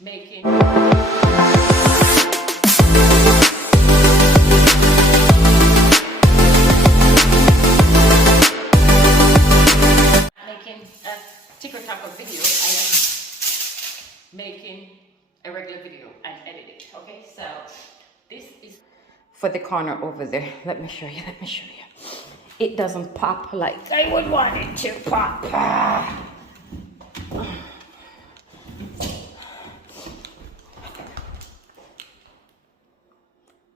making a TikTok video. I am making a regular video and edit it. Okay, so this is for the corner over there. Let me show you. It doesn't pop like I would want it to pop.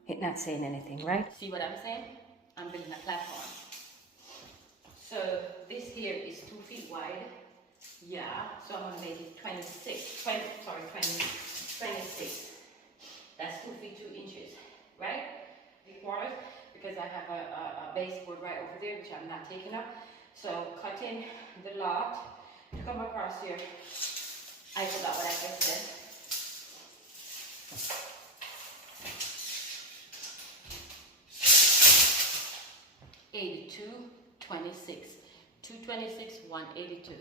It's not saying anything, right? See what I'm saying? I'm building a platform. So this here is 2 feet wide. Yeah, so I'm gonna make it 26. That's 2 feet 2 inches, right? 3/4, because I have a baseboard right over there, which I'm not taking up. So cutting the lot to come across here. I forgot what I just said. $82, $26, $226, $182.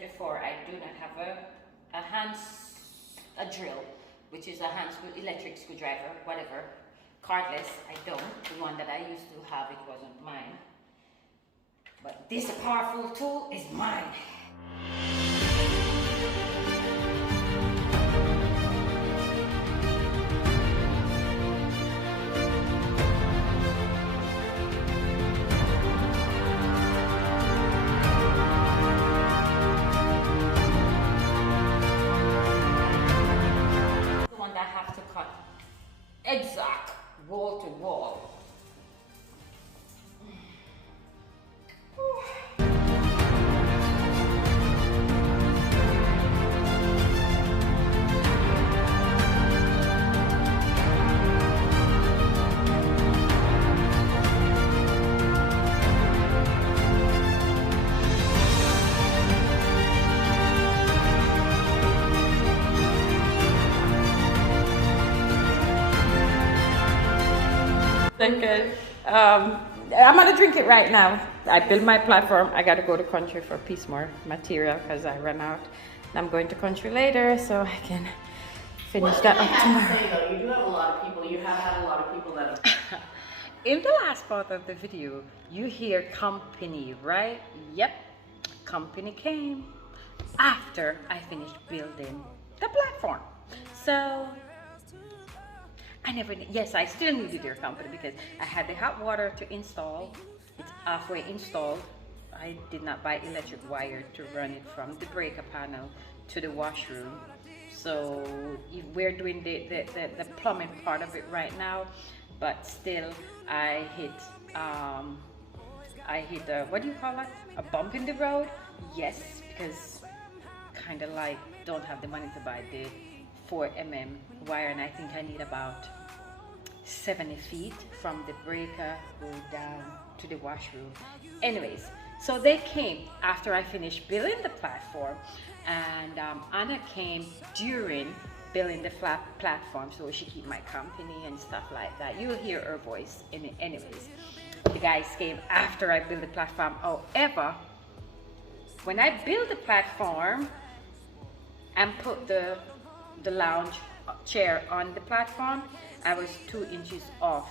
Before, I do not have a drill, which is a electric screwdriver, whatever. Cordless, I don't. The one that I used to have, it wasn't mine. But this powerful tool is mine. Exact wall to wall. I'm gonna drink it right now. I built my platform. I gotta go to country for a piece more material because I ran out. And I'm going to country later so I can finish that up tomorrow. Say, though, you do have a lot of people. You have had a lot of people that. In the last part of the video, you hear company, right? Yep, company came after I finished building the platform. So I still needed your company because I had the hot water to install. It's halfway installed. I did not buy electric wire to run it from the breaker panel to the washroom. So we're doing the plumbing part of it right now, but still I hit what do you call it? A bump in the road? Yes, because kind of like don't have the money to buy the 4mm wire, and I think I need about 70 feet from the breaker going down to the washroom. Anyways, so they came after I finished building the platform, and Anna came during building the platform, so she keep my company and stuff like that. You'll hear her voice in it. Anyways, the guys came after I built the platform. However, when I built the platform, and put the lounge chair on the platform, I was 2 inches off,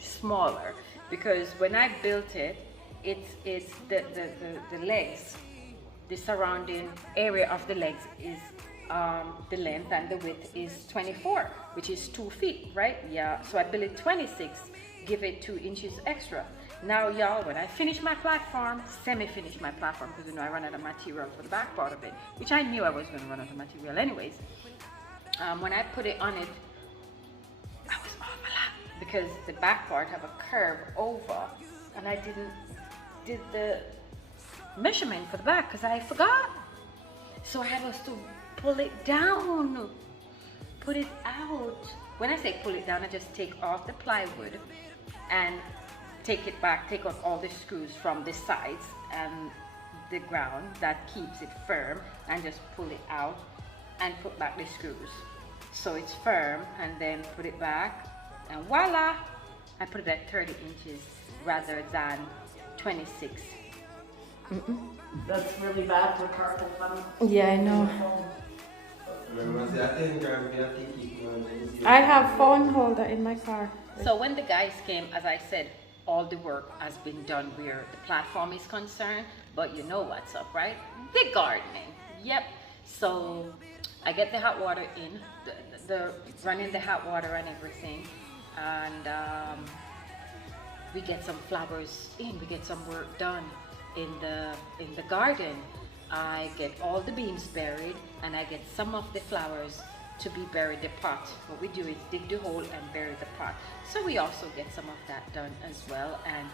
smaller, because when I built it, it's the legs, the surrounding area of the legs is the length, and the width is 24, which is 2 feet, right? Yeah, so I built it 26, give it 2 inches extra. Now y'all, when I finish my platform, semi-finish my platform, because you know I run out of material for the back part of it, which I knew I was going to run out of material anyways. When I put it on it, I was off a lot, because the back part have a curve over, and I did the measurement for the back because I forgot. So I had to pull it down, put it out. When I say pull it down, I just take off the plywood and take it back, take off all the screws from the sides and the ground that keeps it firm, and just pull it out and put back the screws so it's firm, and then put it back, and voila, I put it at 30 inches rather than 26. That's really bad for carpet funnel. Yeah, I know. I have phone holder in my car. So when the guys came, as I said, all the work has been done where the platform is concerned, but you know what's up, right? The gardening. Yep. So I get the hot water in, the running the hot water and everything, and we get some flowers in, we get some work done in the garden. I get all the beams buried, and I get some of the flowers to be buried, the pot. What we do is dig the hole and bury the pot. So we also get some of that done as well. And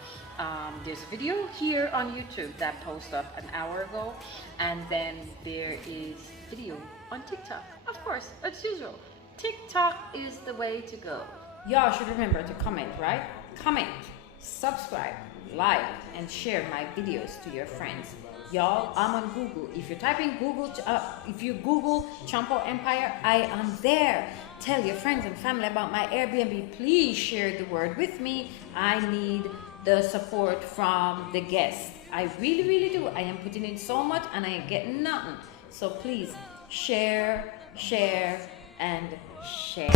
there's a video here on YouTube that posted up an hour ago, and then there is video on TikTok. Of course, as usual, TikTok is the way to go. Y'all should remember to comment, right? Comment, subscribe, like, and share my videos to your friends. Y'all, I'm on Google. If you type in Google, if you Google Champo Empire, I am there. Tell your friends and family about my Airbnb. Please share the word with me. I need the support from the guests. I really, really do. I am putting in so much and I am getting nothing. So please share, and share.